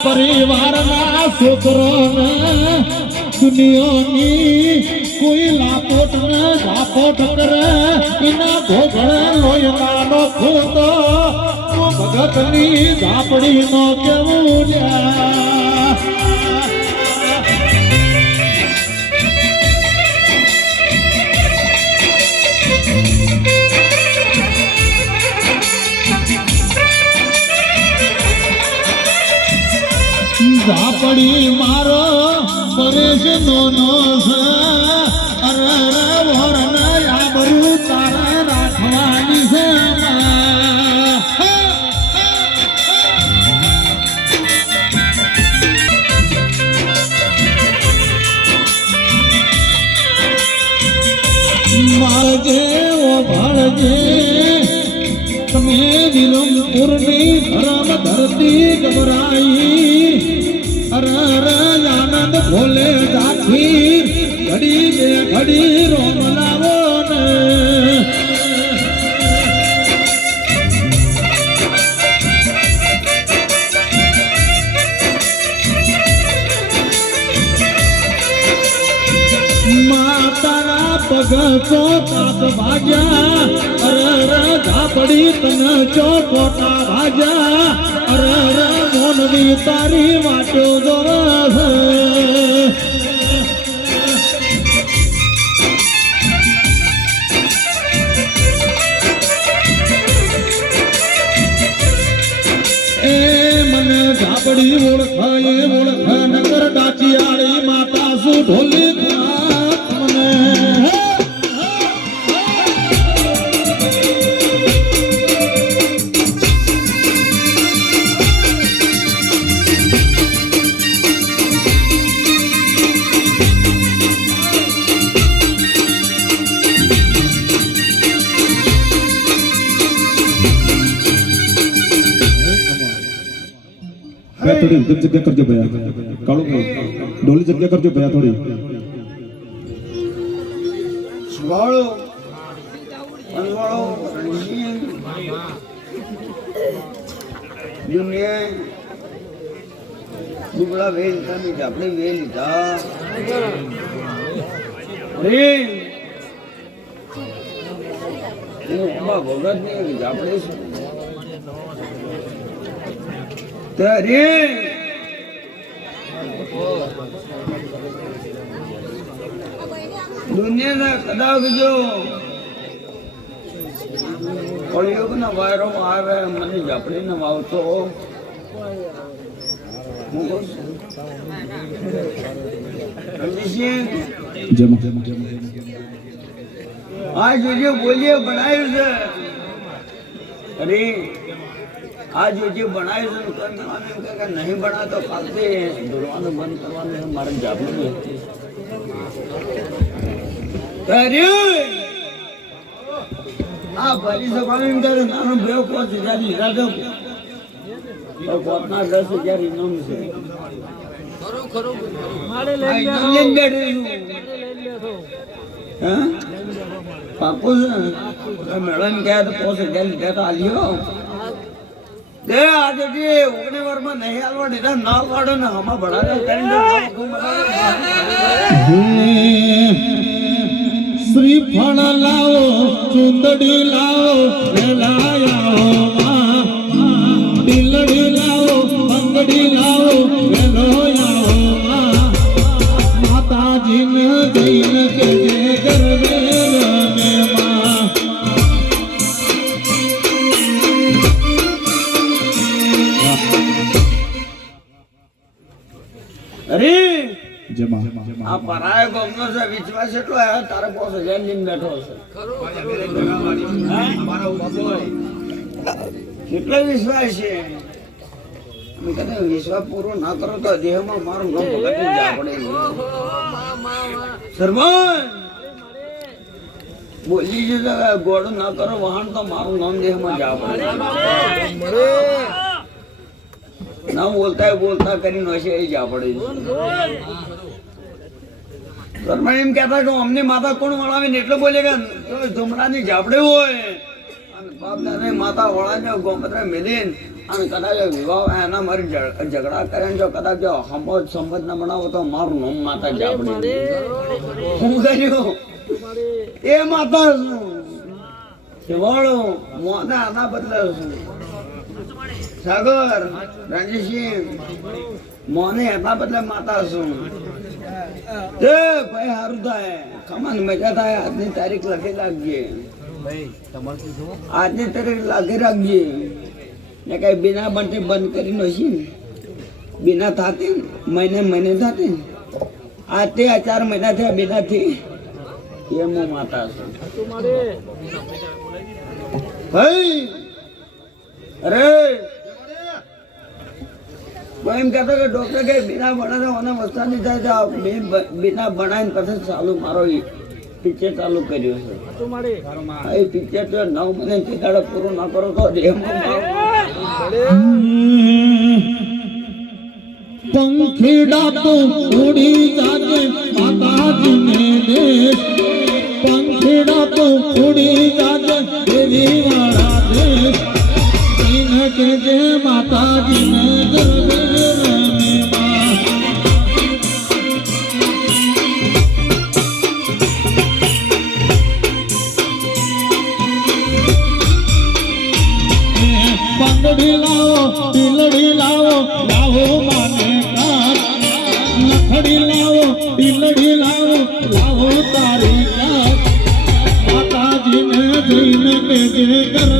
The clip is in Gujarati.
પરિવારના છોકરોને દુનિયાની કોઈ લાપોટ ને ઝાપોટ કરે એના ઘોઘળે લોહીનો ખોદો ભગતની ઝાપડી નો કેવું ઝાપડી મારો પરેશ નો છે અરે વરણ આબરૂ તારા રાખવાની છે મારજે ઓ ભાળજે તમે વિરમપુરની ધરમ ધરતી ગભરાઈ અરે આનંદ ભોલે જાખી ઘડી બે ઘડી રોમ લાવો ને માતાના પગ ચોકાત ભાજ્યા અરે ઝાપડી તને ચોકોટા ભાજ્યા અરે મોનવી તારી વાટો દોરસ એ મને ઝાપડી ઓળખાય ઓળખ નગર ડાચિયાળી માતા શું ઢોલી મને थोड़ी जगह करजो भैया कालू डोली जगह करजो भैया थोड़ी स्वाळो अनवाळो दुनिया दुबळा वेल कमी आपले वेल था रे उमा भगत ने આપણે તારે દુનિયાના કદાચ જો કળિયુગના વાયરો આવે મને ઝાપડી ને વાવતો આ જોજે બોલીએ બનાવ્યું છે અરે आज जो बनाए नहीं बना तो फालते दुर्वान बंद करवाने हमारे जापने में भरी सभा में नानो बेव को 5000 लीधा दो और कोतना 10000 इनाम से खरो खरो मारे ले बैठे हां पापू मैडम क्या तो 5000 लीधा तो आलियो दे आज जी उगने वर में नहीं आलवा देता नाल वाड़ो ना हमा बड़ा करेंगे श्रीफल लाओ चुंदड़ी लाओ लाया दिलड़ी लाओ पंगड़ी लाओ वेलो माता जी ने जैन के घर अरे जमा आ पराय गमनो से विश्वास એટલો આયો તારે 5000 લઈને બેઠો છે મારા ઉપર કેટલો વિશ્વાસ છે મે કહે વિશ્વાસ પૂરો ના કરો તો દેહમાં મારું ગમ ભગતી જા પડે સરવન બોલી જે ગોળ ના કરો વહાણ તો મારું નામ દેહમાં જા પડે ना बोलता करी नशे जा पड़े ઘરમાં એમ કહેતા કે અમને માતા કોણ વળાવે ને એટલે બોલે કે ધુમરાની ઝાપડે હોય અને બાપ દાદા માતા વળાને ગોમત્રા મેલીને અને કદાચ વિવાહ એના મારી ઝઘડા કરે ને જો કદાચ જો હમો સંબંધ ના બનાવો તો મારું નામ માતા જ આપણે હું કર્યું એ માતા શિવાળો મોને આના બદલે સાગર રણજીતસિંહ મોને એના બદલે માતા છું તે ભાઈ સારું થાય કમાન મજા થાય આજની તારીખ લખી રાખજે આજની તારીખ લખી રાખજે ને કઈ બિના બંટી બંધ કરી નથી બિના થતી મહિને થતી આ તે 4 મહિના થયા બિનાથી એ હું માતા છું ભાઈ અરે કોઈ એમ કહેતો કે ડોક્ટર કે બિના ભણે મને વસ્તુ નહીં થાય બિના ભણાવીને પછી ચાલુ મારો પિક્ચર ચાલુ કર્યું છે એ પિક્ચર તો 9 મહિને દાડો પૂરું ના કરો તો પંખીડા તો ઉડી જાજે માતાજીને દેશ પંખીડા તો ઉડી જાજે દેવી વાળા દેશ એને કેજે માતાજીને ગરબે રમેમાં બંગડી લાવો તિલડી લાવો લાવો માને કાટ નખડી લાવો તિલડી લાવો લાવો તારી કાટ માતાજીને જઈને કેજે